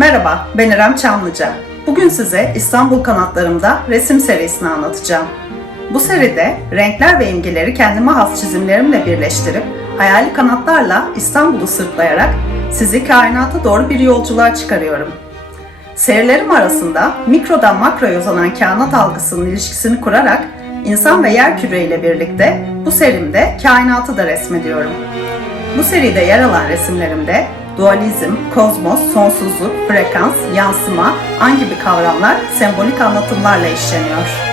Merhaba, ben İrem Çamlıca. Bugün size İstanbul kanatlarımda resim serisini anlatacağım. Bu seride renkler ve imgeleri kendime has çizimlerimle birleştirip hayali kanatlarla İstanbul'u sırtlayarak sizi kainata doğru bir yolculuğa çıkarıyorum. Serilerim arasında mikrodan makroya uzanan kainat algısının ilişkisini kurarak insan ve yer küre ile birlikte bu serimde kainatı da resmediyorum. Bu seride yer alan resimlerimde dualizm, kozmos, sonsuzluk, frekans, yansıma, an gibi kavramlar sembolik anlatımlarla işleniyor.